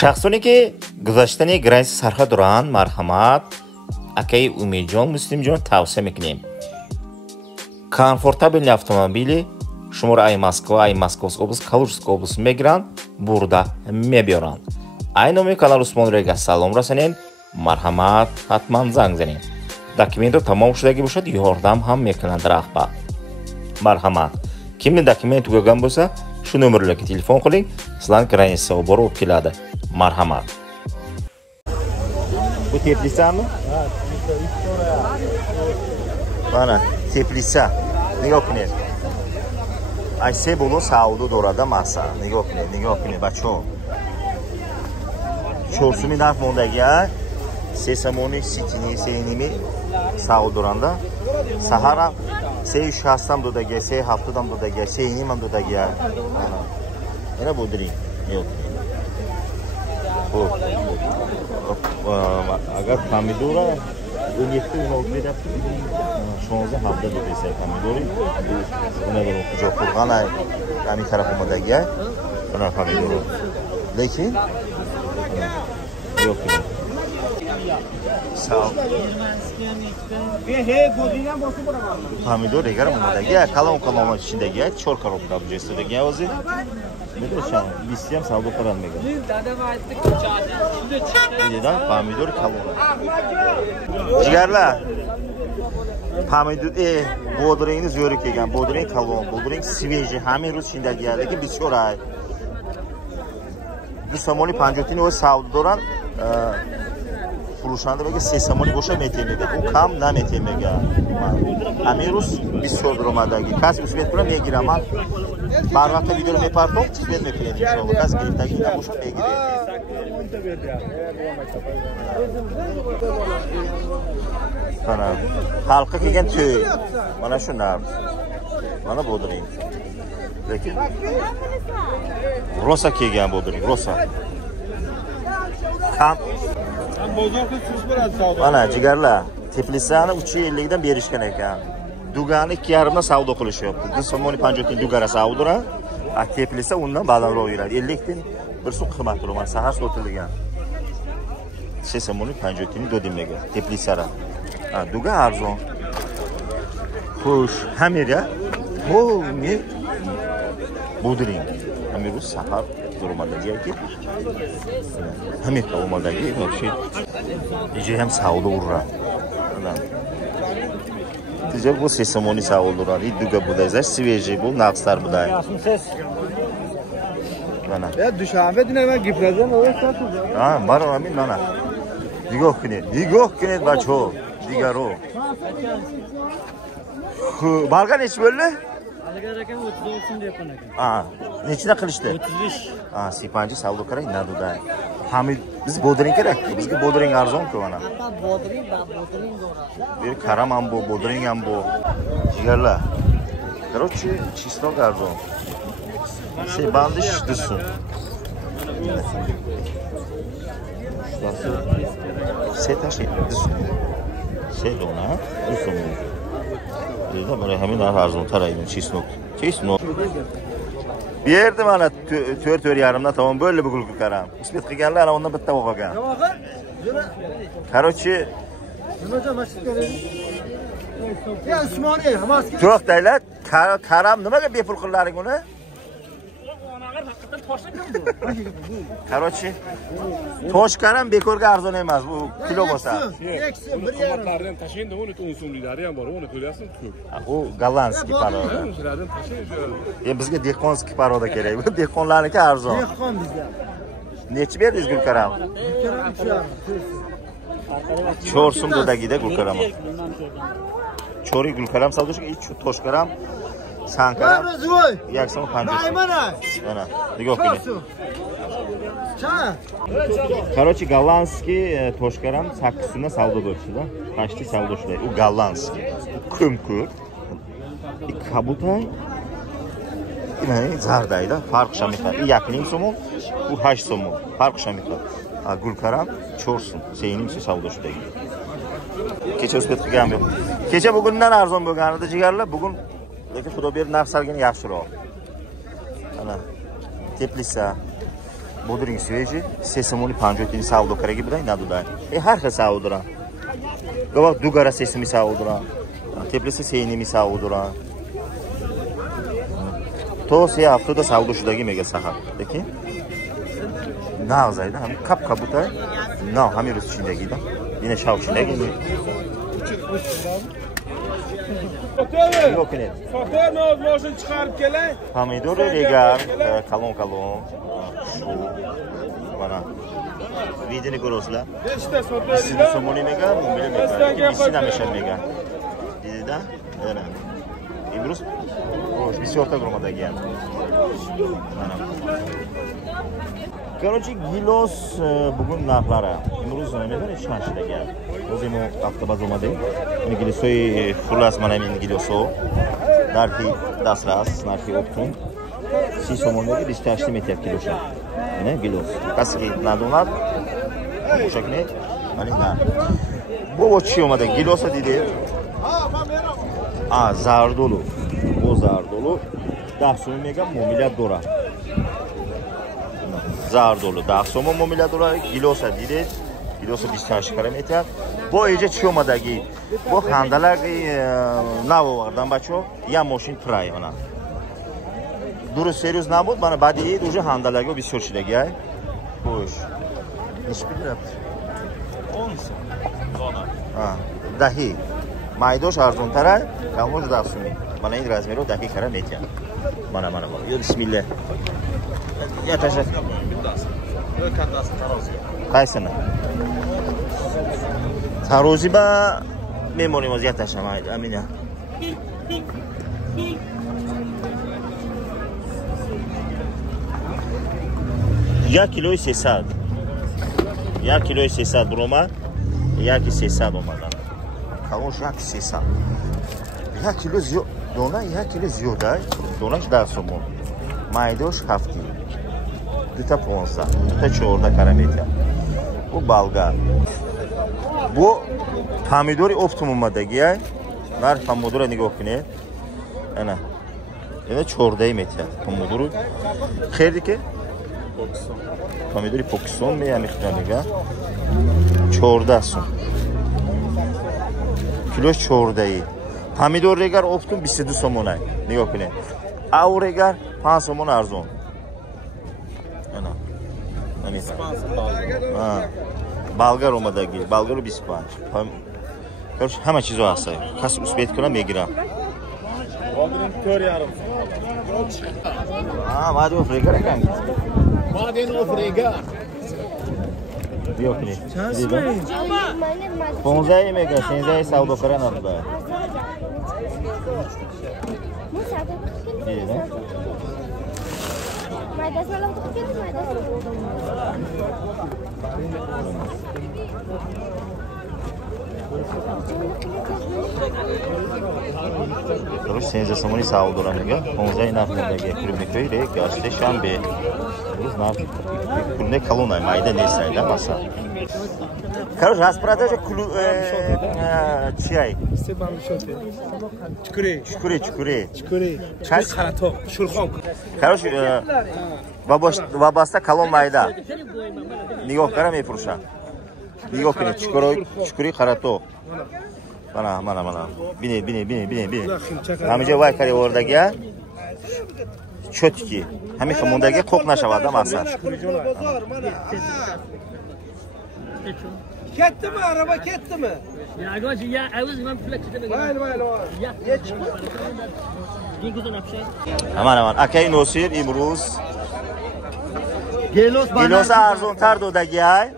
шахсоне ки гузаштани граниси сарҳад доранд марҳамат акаи Умидҷон Муслимҷон тавсия мекунем. Комфортабельни автомобили шуморо ай Москва, ай Московская область, Калужская область мегиранд, бурда мебиёранд. Ай номи канал Усмонрега салом расонед, марҳамат, ҳатман занг занед. Документро тамом шудагӣ бошад, ёрдам ҳам мекунанд раҳбар. Марҳамат. Кимни документ тугаган bo'lsa, shu nomerlarga telefon qiling, sizlarni granitsaga borib olib keladi. Marhamat. Bu teplisami? Ha, mana teplisa. Nigah qiling. Ayse bulu savdo dorada masa. Nigah qiling, bacho. Cho'rsumi narx mondaga sesamoni sitini senimi savdo doranda. Sahara 3-6 dodagi, 3-7 dodagi, 3-9 dodagi. Yana bo'diring. Yo'q. Xo'p. Agar pomidora 17-16 deyapti, 16 desa pomidori, buni jo'q qilgan ay, hamma tarafimdagi buni pomidori. Lekin yo'q. Sağ. Pomidor egar bunadagi kalon ichidagi chor korobka bo'jsidagi o'zi. Nima bisyam savdo qilinmagan. Dadam aytdi ko'chada. Shunda chiqdi. Dedan pomidor kalon. Jigarlar. Pomidor bodringni zo'ri kelgan. Bodring kalon, bodring sveji, hamma ro'z shindagi, lekin bisyor ay. Bu samoni 50 tini o'z savdo doran фурӯшанда мега сесамони боша метемега у кам наметемега амирус бисёр даромадаги каси усбет куна мегирам ман барвақта видеоро мепартом усбет мекунед иншоалло каси гирифтаги набоша мегиред mana xalqqa kelgan to'y mana shu narx mana bo'diring lekin rosa kelgan bo'diring rosa kam mana jigarlar teplisani 350 dan berishgan ekan. Dugani 2,5 dan savdo qilishyapti. Disomoni 50 tin dugara savdora, a teplisa undan balandroq yuradi. 50 tin bir suq qimmatroq. Mana sahar sotilgan. Disomoni 50 tin dodimega teplisara. Ha, duga arzon. Xo'sh, hamira. Ho, ne? Bo'diring. Hamiru sahar durmadagi ki hamma taomlardagi вообще ije ham savdo urra. Tije bu sesamoni savdo urra. Duga budayza sveji bu naqslar buday. Mana. Ya dushanbe dina men giprazam o'rtatdi. Ha, baro amin mana. Nigoh qiling bacho. Digaro. Barga nech bo'ldi? Aligar aka 39 deb qo'ygan ekan. Ha, nechida qilishdi? 35. Ha, sipanji savdo qarang, naduda. Hamid biz bodring kerak. Bizga bodring arzon-ku mana. Bodring zo'r. Bir karam ham bu, bodring ham bu. Jigarlar. Короче, чеснок arzon. Şey bandı şiştisin. Şurası. Setaşı disin. Şey ona, disin. Dedi böyle hemen arzon tarayın çeşnok. Bir yerde bana tör yarımda tamam böyle bir gülgül karam. İsmet kıganlar ondan bitti okugan. Короче. Ya Osmoniy, Moskva. Çok deylar. Karam nimaga bepul qillaring uni? Короче, toshkaram bekorga arzon emas, bu kilo bo'lsa. Qimmatlardan tashindi, uni to'ysunlilari ham bor, uni to'layapsiz ko'p. Bu gollandskiy paroda. Bizga dehqonskiy paroda kerak. Bu dehqonlarniki arzon. Dehqon bizga. Nechi berdingiz Gulkaram? Gulkaram 4 so'mdagida Gulkaram. Cho'ri Gulkaram savdoshiga toshkaram Sankaram. Yakson 50. Mana, nigoh qiling. Короче, голландский toshkaram 8 so'mdan savdo bo'ldi-da. Почти savdo shulay. U gollandskiy. Ko'm-ko'p. Kabutay. Ina zardayda farq shamita. Yakning so'm, u 8 so'm. Farq shamita. A Gulkaram 4 so'm. Seyning savdo shulay. Kecha o'sbet qilgan yo'q. Kecha bugundan arzon bo'lgan edi jigarlar, bugun lekin xudo berib narx salgani yaxshiroq. Ana teplisa Bodring sveji, sesamoni 50 savdo karagi bilan nadudan. Har xil savdoran. Gavak dugara sesimi savdoran. Teplisi seynimi savdoran. To 3 haftada savdo shudagi mega sahar. Lekin nag'zayda ham kap kabuta. No, hamir roz ichindagida. Yine shav ichindagi. Yo'q edi. Sotar moshin chiqarib kelay. Pomidor regar, kalon. Mana. Videoni ko'rasizlar. 5 ta sotar Siz somoni mega, mo'mila mega. Ikisi ham meshal mega. Dedida, mana. Imroz xo'sh, 24 ta gromadagi ham. Mana. Короче, gilos bugun narxlari. Imroz nima deb ishlanishidagi. O'zim avtobaz olmadim. Uni gilosoy xullas mana men giloso. Narxi dasras, narxi optum. 6 somondagi 28 metr kilosa. Mana gilos. Qaski nadonlar. O'shakne, mana nar. Bu ochiyomada gilosa dedi. Zardolu. Bu zardolu. 10 so'm mega mo'milab dora. Zardolu 10 so'm mo'milab dora gilosa dedi. Gilosa 28 kilometr. Bu iyice chiyomadagi bu handalagi navovardan bacho ya moshin tray mana. Durust seriyoz nabud, mana badiiy уже handalagi 24 shidagi. Xo'sh. Necha beradi? 10 so'm. Dahi. Maydosh arzontaray, kalmosh 10 so'm. Mana این razmeri dahi karam etyapti. Mana. Yo bismillah. Ya tashlab. Yo kattasi tarozi. Qaysini? Tarozi ba me'morim o'ziga tashlamaydi, amina. Ya kilo 300. Ya kilo 300 broma, ya ki 300 omadan. Kalon ya ki 300. Ya kilo ziyod, dona ya kilo ziyoda, donash 10 so'm. Maydosh 7. Duta 15, duta 14 karametr. Bu balgar. Bu pomidori optimumdagi, nar pomidora nigoh qiling. Ana. Yana 14 metr pomidori. Xerdiki? Pokiston. Pomidori Pokiston mi yani xitoniga? 14 so'm. Kilo 14. Pomidor regar optum 22 so'mona. Nigoh qiling. Au regar 5 so'mon arzon. Ana. Balgar omadagi, balgar 25. Короче, hamma chizo asay. Qas uspet kunam megiram. Bodring 4,5. Madem regar ekan. Maden of regar. Yo'q ne. 15 mega, 16 savdo qilinadi. Deydi. Maydasini olib ketdi, maydasini. Короче, 70 сомони savdo qilinadi. 15 narxdagi kribnikoy rek, gashte shanbe. Biz narx. Kunde kalonay mayda nesayda masa. Короче, распродажа чай. Чукури. Час Qaratoq, shurxon. Короче, вабаста kalon mayda. Nigoh qara mefurusha. Nigoh qiling, chukuri qaratoq. Mana. Bine. Hamija vay kare o'rdagi chotki. Hamma xamondagi qo'q nashavada maqsad. Ketdimi araba, ketdimi? Ya goji ya avuz men pulak chidaman. Mayli. Ya. Ginguzun apshay. Aman. Akay Nosir imroz gilos arzontar dodagi ay.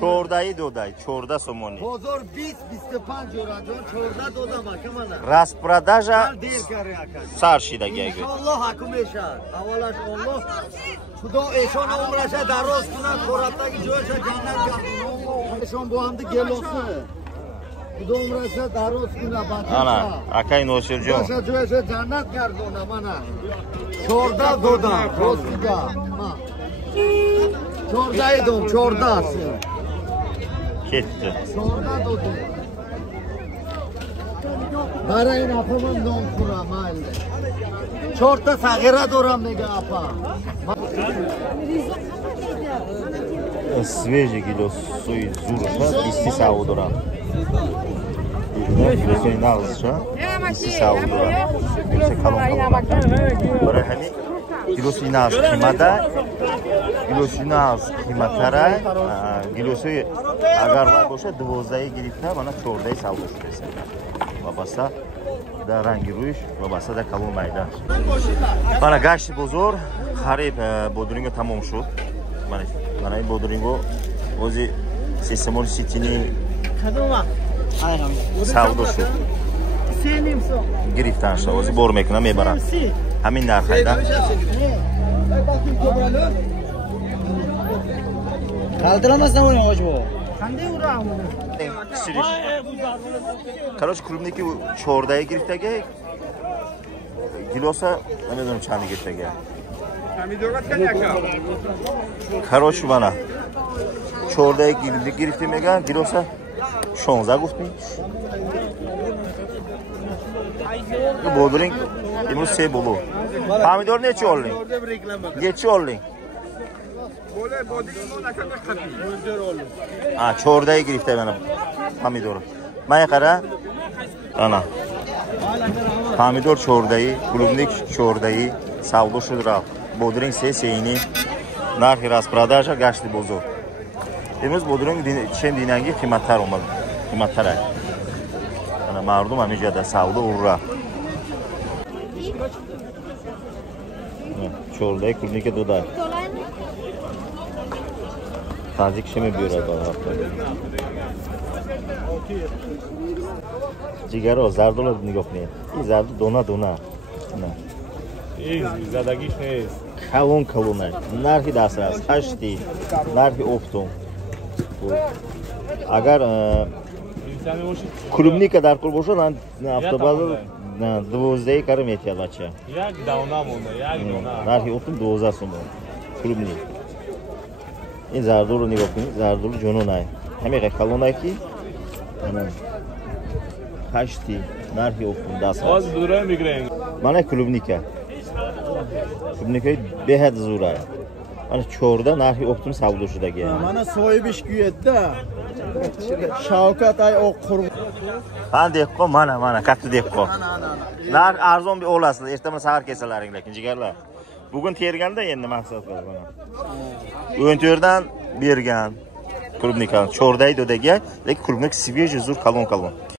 14 somoni. Bozor 20-25 yorajon 14 dodama kamana. Распродажа sarshidagi ay. Alloh hakum eshar. Avvalash Alloh Xudo eshon umrasha daroz kunad qoratdagi joysha jannat gapini. Eshon bu hamdi gelosi. Xudo umrasha daroz kunad bacha. Ana, akay Nosirjon. Joysha joysha jannat gardona mana. 14 doda rostiga. Ma. 14 dom 14. Ketdi. 14 doda. برای این اپا من دام کنم محله 4 تا صغیره دارم میگه اپا Свежий кило суй зурша 200 сау дорам. Килоси нағзша 200 сау дорам. Килоси калон калон. Барои ҳамин килоси нағз қимата, килоси нағз қиматара, килоси агар боша 12 гирифта, мана 14 сау дошта. Вабаста да ранги рӯш, вабаста да калон майда. Мана гашти бозор хариб бодуринго тамом шуд. Mana این بودرینگو وزی سیستمون سیتینی سعودو شد گرفتن شد وزی بور میکنم میبرم همین نرخ هایدن kaldıramaz ne oluyor hocam o? Karoç klubundaki 14'ye giriftage kilosa nemiyorum çandı giriftage Karoç bana 14'ye giriftige kilosa 16 گفتمی bu bodring imuz se bolu pomidor neçe olding neçe olding ha 14'ye girifte bana pomidor maya qara ana pomidor 14'yi klubnik 14'yi savdo shudra bodring se seyni narxi rasprodaja gashti bozor imuz bodring chem dinangi qiymatlar omad qiymatlar ana mardum hamijada savdo urra 14'yi klubnike doda tazik shimi biyorad hafta Cigaro zardola nigoh ne. İyi zardo dona. İyi zadagiş neyiz? Kalon. Narxi dasras, haşti, narxi optum. Agar klubnike dar qil bo'lsa, avtobazı 12 karim etiyad bacha. Yak dona monda, yak dona. Narxi optum 12 so'm. Klubnik. این زردو رو نگاه کنید زردو رو جنو نای همه کلونایی که هشتی نرخی افتون دست باز بدرای میگرین من کلوبنیکه بهد زورای من 14 نرخی افتون savdo شده گه من sahibiş güyette Şavkat ay o qurb ben dekko mana katta dekko nar arzon bir olasın ertaman sahar kesalaring lekin jigarlar bugun terganda endi maqsad bor mana 14dan bergan klubnikani 14 dodaga lekin klubnik svej zur kalon